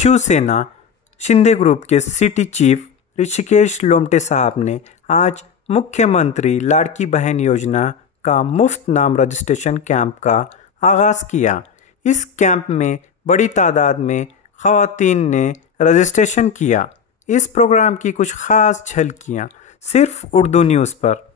Shiv Sena Shinde group के city chief Rishikesh Lomte साहब ने आज मुख्यमंत्री लाड़की बहन योजना का मुफ्त नाम रजिस्ट्रेशन कैंप का आगाज़ किया। इस कैंप में बड़ी तादाद में ख़वातीन ने रजिस्ट्रेशन किया। इस प्रोग्राम की कुछ ख़ास झलकियाँ सिर्फ उर्दू न्यूज़ पर।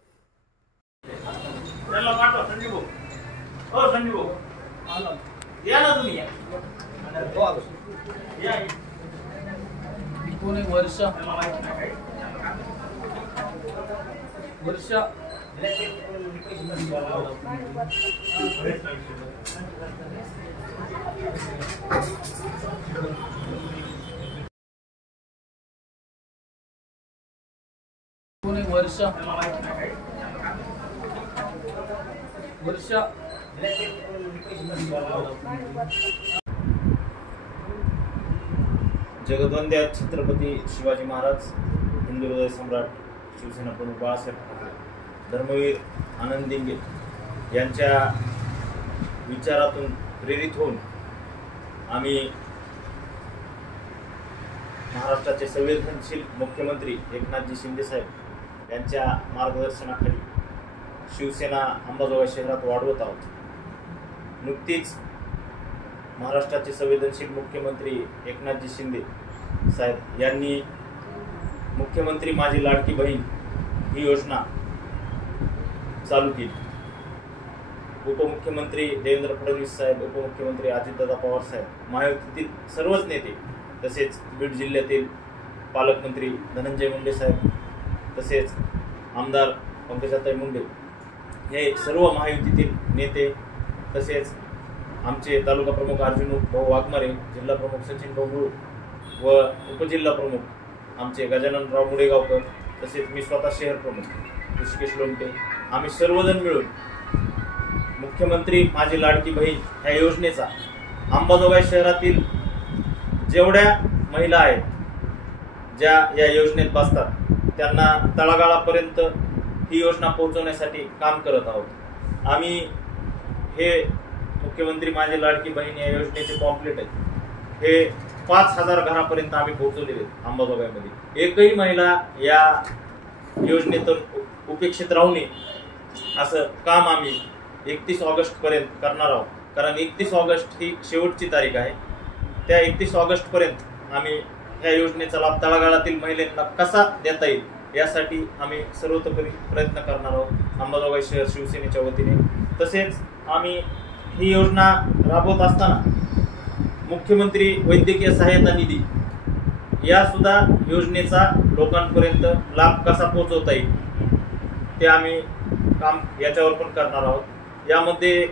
जगद्वंद्य छत्रपती शिवाजी महाराज, हिंदू हृदय सम्राट, शिवसेना प्रमुख बाळासाहेब ठाकरे, धर्मवीर आनंद दिंगे यांच्या विचारातून प्रेरित होऊन आम्ही महाराष्ट्राचे संवेदनशील मुख्यमंत्री एकनाथजी शिंदे साहेब यांच्या मार्गदर्शनाखाली शिवसेना अंबाजोगाई शहरात वाढवत आहोत। नुकतीच महाराष्ट्राचे संवेदनशील मुख्यमंत्री एकनाथजी शिंदे साहेब यांनी मुख्यमंत्री माझी लाडकी बहीण ही योजना चालू केली। उपमुख्यमंत्री देवेंद्र फडणवीस साहेब, उपमुख्यमंत्री अजितदादा पवार साहेब, महायुतीतील सर्वच नेते, तसेच बीड जिल्ह्यातील पालकमंत्री धनंजय मुंडे साहेब, तसेच आमदार पंकजाताई मुंडे हे सर्व महायुतीतील नेते, तसेच आमचे तालुका प्रमुख अर्जुन भाऊ वाघमारे, जिल्हा प्रमुख सचिन भाऊ व उपजिल्हा प्रमुख आमचे गजाननराव मुडेगावकर, तसेच मी स्वतः शहर प्रमुख ऋषिकेश लोमटे, आम्ही सर्वजण मिळून मुख्यमंत्री माझी लाडकी बहीण ह्या योजनेचा अंबाजोगाई शहरातील जेवढ्या महिला आहेत ज्या या योजनेत बसतात त्यांना तळागाळापर्यंत ही योजना पोहोचवण्यासाठी काम करत आहोत। आम्ही हे मुख्यमंत्री माझी लाडकी बहीण या योजनेचे पॉम्पलेट आहेत हे 5000 घरापर्यंत आम्ही पोहोचवलेले आहेत। अंबाजोगाईमध्ये एकही महिला या योजनेतून उपेक्षित राहू नये असं काम आम्ही 31 ऑगस्ट पर्यंत करणार आहोत, कारण 31 ऑगस्ट ही शेवटची तारीख आहे। त्या 31 ऑगस्ट पर्यंत आम्ही ह्या योजनेचा लाभ तळागाळातील महिलांना कसा देता येईल यासाठी आम्ही सर्वतोपरी प्रयत्न करणार आहोत अंबाजोगाई शहर शिवसेनेच्या वतीने। तसेच आम्ही ही योजना राबवत असताना मुख्यमंत्री वैद्यकीय सहायता निधी या सुद्धा योजनेचा लोकांपर्यंत लाभ कसा पोहोचवता येईल ते आम्ही काम याच्यावर पण करणार आहोत। यामध्ये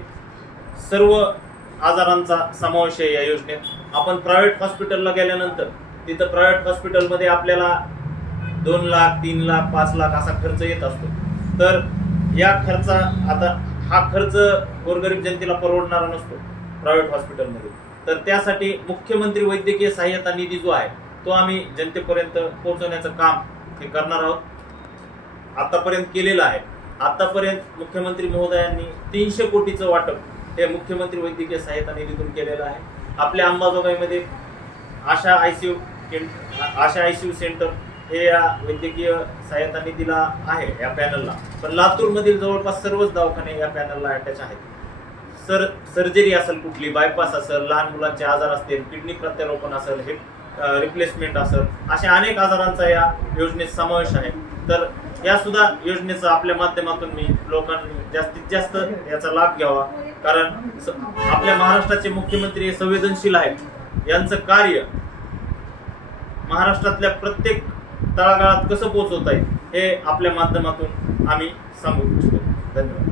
सर्व आजारांचा समावेश आहे या योजनेत। आपण प्रायव्हेट हॉस्पिटलला गेल्यानंतर तिथं प्रायव्हेट हॉस्पिटलमध्ये आपल्याला 2 लाख 3 लाख 5 लाख असा खर्च येत असतो, तर या खर्चा आता हा खर्च गोरगरीब जनतेला परवडणारा नसतो प्रायव्हेट हॉस्पिटलमध्ये, तर त्यासाठी मुख्यमंत्री वैद्यकीय सहायता निधी जो आहे तो आम्ही जनतेपर्यंत पोहोचवण्याचं काम हे करणार आहोत। आतापर्यंत केलेलं आहे। आतापर्यंत मुख्यमंत्री महोदयांनी 300 कोटीचं वाटप हे मुख्यमंत्री वैद्यकीय सहायता निधीतून केलेलं आहे। आपल्या अंबाजोगाईमध्ये आशा आयसीयू सेंटर हे या वैद्यकीय सहायता निधीला आहे या पॅनलला, पण लातूर मधील जवळपास सर्वच दवाखाने या पॅनलला अटॅच आहेत। सर्जरी असेल, कुठली बायपास असेल, लहान मुलांचे आजार असतील, किडनी प्रत्यारोपण असेल, हिप रिप्लेसमेंट असेल, अशा अनेक आजारांचा या योजनेत समावेश आहे। तर या सुद्धा योजनेचा आपल्या माध्यमातून मी लोकांनी जास्तीत जास्त याचा लाभ घ्यावा, कारण आपल्या महाराष्ट्राचे मुख्यमंत्री हे संवेदनशील आहेत। यांचं कार्य महाराष्ट्रातल्या प्रत्येक तळागाळात कसं पोहोचवता येईल हे आपल्या माध्यमातून आम्ही सांगू इच्छितो। धन्यवाद।